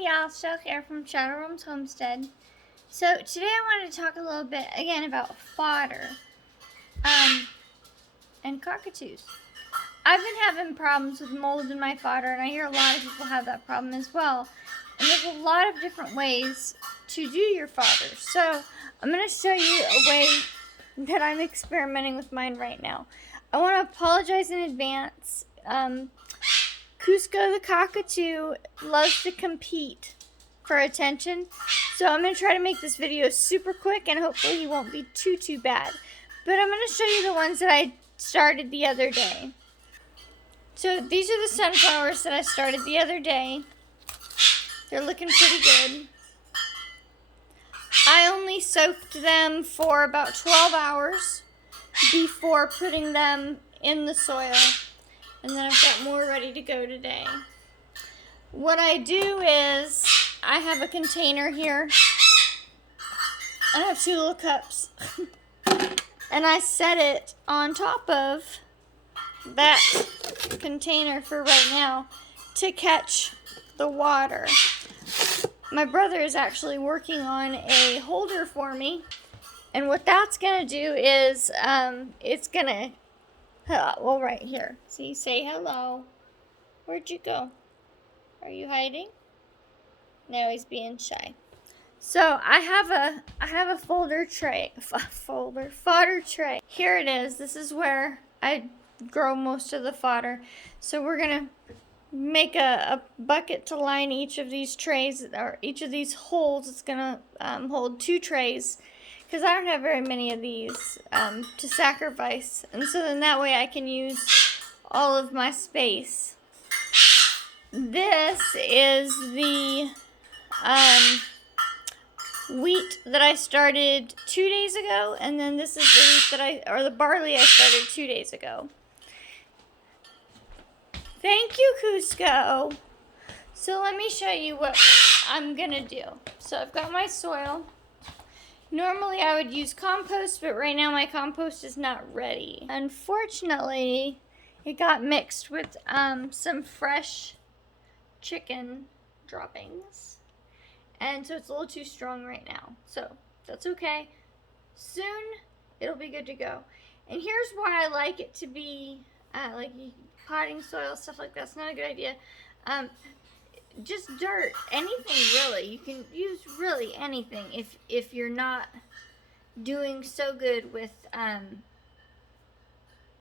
Hey y'all, still here from Homestead. So today I wanted to talk a little bit again about fodder and cockatoos. I've been having problems with mold in my fodder, and I hear a lot of people have that problem as well. And there's a lot of different ways to do your fodder. So I'm going to show you a way that I'm experimenting with mine right now. I want to apologize in advance. Cusco the cockatoo loves to compete for attention, so I'm going to try to make this video super quick and hopefully he won't be too bad. But I'm going to show you the ones that I started the other day. So these are the sunflowers that I started the other day. They're looking pretty good. I only soaked them for about 12 hours before putting them in the soil. And then I've got more ready to go today. What I do is, I have a container here. I have 2 little cups. And I set it on top of that container for right now to catch the water. My brother is actually working on a holder for me. And what that's going to do is, it's going to, well, right here. See, say hello. Where'd you go? Are you hiding? No, he's being shy. So I have a fodder tray. Here it is. This is where I grow most of the fodder. So we're gonna make a bucket to line each of these trays, or each of these holes. It's gonna hold 2 trays, because I don't have very many of these to sacrifice, and so then that way I can use all of my space. This is the wheat that I started 2 days ago, and then this is the wheat that the barley I started 2 days ago. Thank you, Cusco. So let me show you what I'm gonna do. So I've got my soil. Normally I would use compost, but right now my compost is not ready. Unfortunately, it got mixed with some fresh chicken droppings, and so it's a little too strong right now, so that's okay. Soon it'll be good to go. And here's why I like it to be like potting soil, stuff like that's not a good idea. Just dirt, anything really. You can use really anything if you're not doing so good with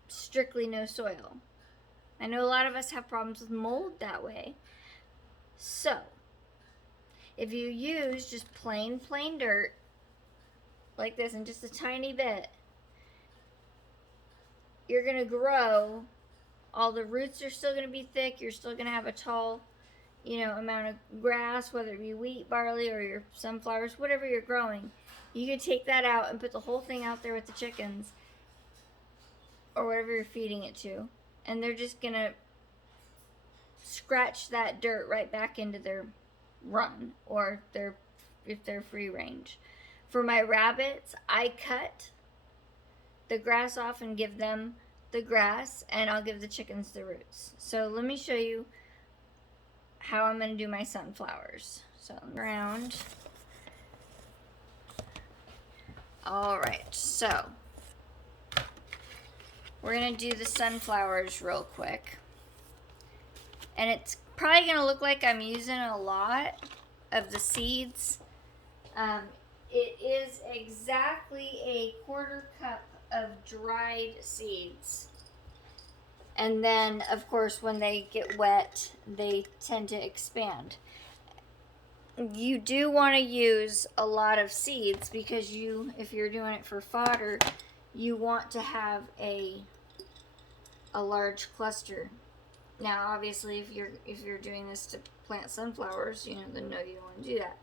strictly no soil. I know a lot of us have problems with mold that way. So, if you use just plain dirt, like this, and just a tiny bit, you're going to grow. All the roots are still going to be thick. You're still going to have a tall, amount of grass, whether it be wheat, barley, or your sunflowers, whatever you're growing. You can take that out and put the whole thing out there with the chickens, or whatever you're feeding it to, and they're just going to scratch that dirt right back into their run, or if they're free range. For my rabbits, I cut the grass off and give them the grass, and I'll give the chickens the roots. So let me show you how I'm going to do my sunflowers. So ground. Alright, so we're going to do the sunflowers real quick. And it's probably going to look like I'm using a lot of the seeds. It is exactly a 1/4 cup of dried seeds. And then, of course, when they get wet, they tend to expand. You do want to use a lot of seeds because if you're doing it for fodder, you want to have a large cluster. Now, obviously, if you're doing this to plant sunflowers, then no, you don't want to do that.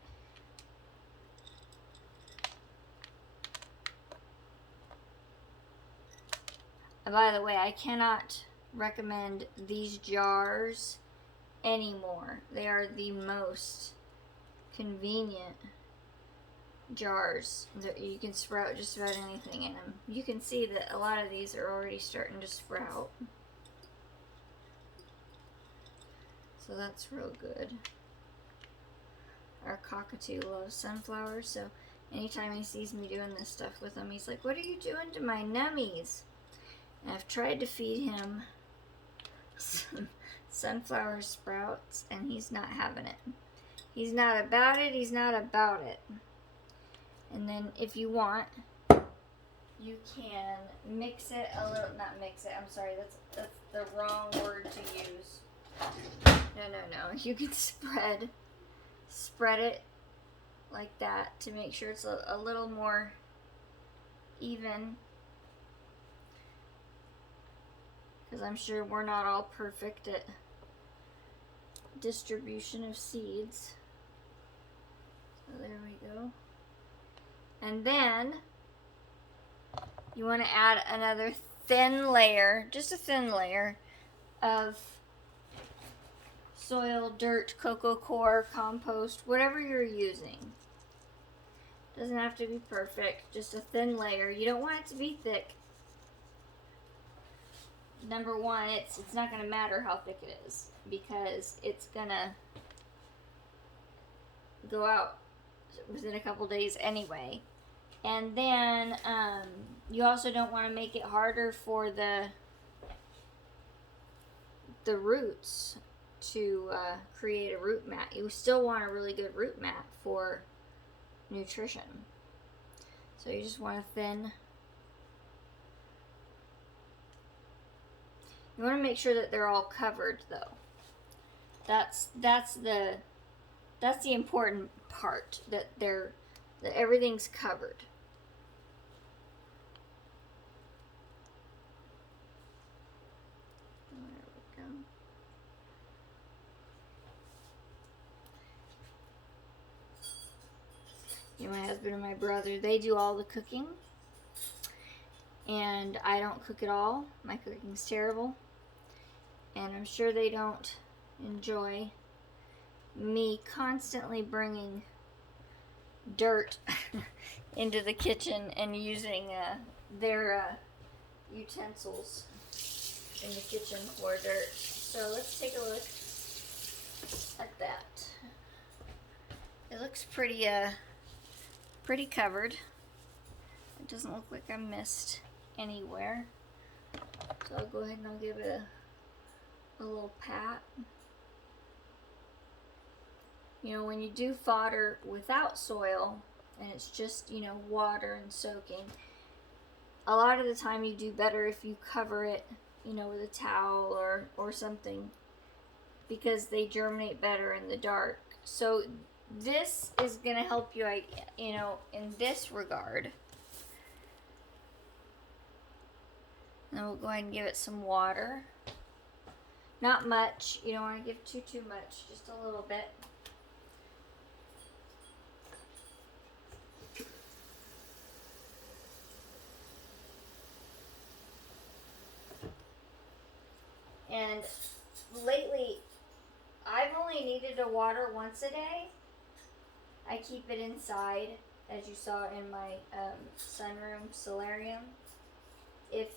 And by the way, I cannot recommend these jars anymore. They are the most convenient jars. You can sprout just about anything in them. You can see that a lot of these are already starting to sprout. So that's real good. our cockatoo loves sunflowers, so anytime he sees me doing this stuff with him, he's like, "What are you doing to my nummies?" And I've tried to feed him some sunflower sprouts, and he's not having it. He's not about it, he's not about it. And then if you want, you can mix it a little, not mix it, I'm sorry, that's the wrong word to use. No. You can spread it like that to make sure it's a little more even. Because I'm sure we're not all perfect at distribution of seeds. So there we go. And then you want to add another thin layer, just a thin layer of soil, dirt, cocoa coir, compost, whatever you're using. Doesn't have to be perfect, just a thin layer. You don't want it to be thick. Number one, it's not going to matter how thick it is because it's going to go out within a couple days anyway. And then you also don't want to make it harder for the roots to create a root mat. You still want a really good root mat for nutrition. So you just want a thin. You want to make sure that they're all covered, though. That's the important part, that everything's covered. There we go. My husband and my brother, they do all the cooking, and I don't cook at all. My cooking's terrible. And I'm sure they don't enjoy me constantly bringing dirt into the kitchen and using their utensils in the kitchen for dirt. So let's take a look at that. It looks pretty covered. It doesn't look like I missed anywhere. So I'll go ahead and I'll give it a little pat. When you do fodder without soil and it's just, water and soaking, a lot of the time you do better if you cover it, with a towel or something, because they germinate better in the dark. So this is going to help you, in this regard. Then we'll go ahead and give it some water. Not much. You don't want to give too much. Just a little bit. And lately, I've only needed to water once a day. I keep it inside, as you saw in my sunroom solarium. If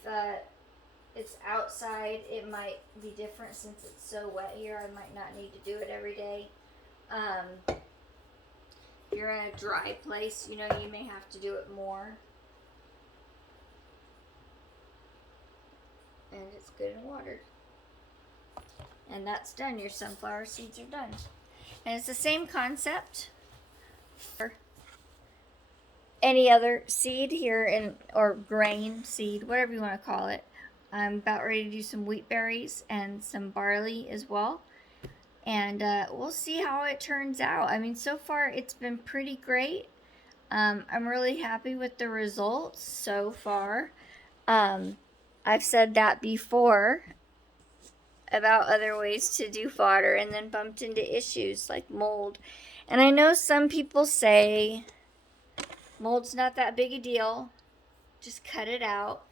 it's outside, it might be different since it's so wet here. I might not need to do it every day. If you're in a dry place, you may have to do it more. And it's good and watered. And that's done. Your sunflower seeds are done. And it's the same concept for any other seed here, or grain seed, whatever you want to call it. I'm about ready to do some wheat berries and some barley as well. And we'll see how it turns out. I mean, so far it's been pretty great. I'm really happy with the results so far. I've said that before about other ways to do fodder and then bumped into issues like mold. And I know some people say mold's not that big a deal. Just cut it out.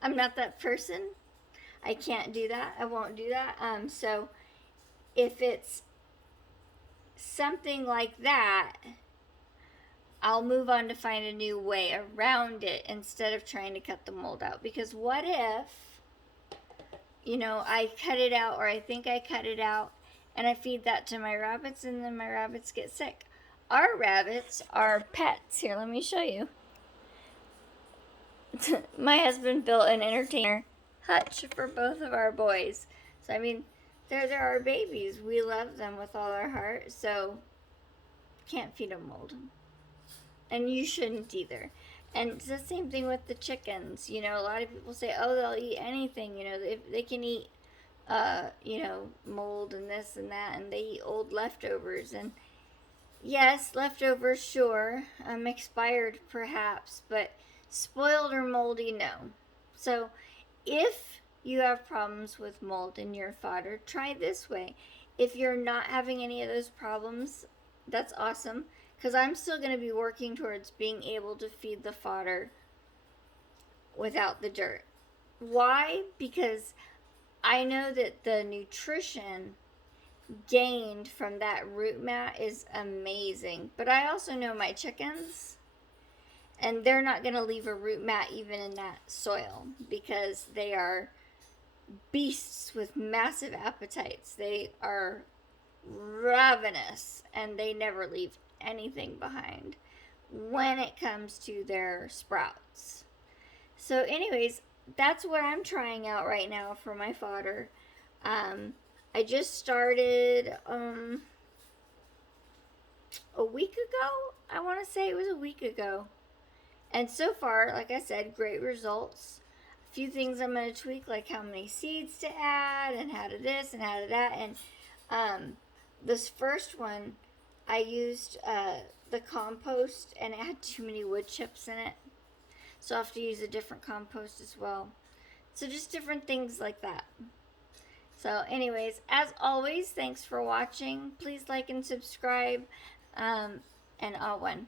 I'm not that person. I can't do that. I won't do that. So if it's something like that, I'll move on to find a new way around it instead of trying to cut the mold out. Because what if I cut it out, or I think I cut it out, and I feed that to my rabbits, and then my rabbits get sick. Our rabbits are pets. Here, let me show you. My husband built an entertainer hutch for both of our boys. So, I mean, they're our babies. We love them with all our heart, so can't feed them mold. And you shouldn't either. And it's the same thing with the chickens. A lot of people say, oh, they'll eat anything. They can eat, mold and this and that, and they eat old leftovers. And yes, leftovers, sure, expired perhaps, but spoiled or moldy, no. So if you have problems with mold in your fodder, try this way. If you're not having any of those problems, that's awesome, because I'm still going to be working towards being able to feed the fodder without the dirt. Why? Because I know that the nutrition gained from that root mat is amazing. But I also know my chickens, and they're not going to leave a root mat even in that soil, because they are beasts with massive appetites. They are ravenous, and they never leave anything behind when it comes to their sprouts. So anyways, that's what I'm trying out right now for my fodder. I just started a week ago. I want to say it was a week ago. And so far, like I said, great results. A few things I'm going to tweak, like how many seeds to add and how to this and how to that. And this first one, I used the compost, and it had too many wood chips in it. So I'll have to use a different compost as well. So just different things like that. So anyways, as always, thanks for watching. Please like and subscribe. And all one.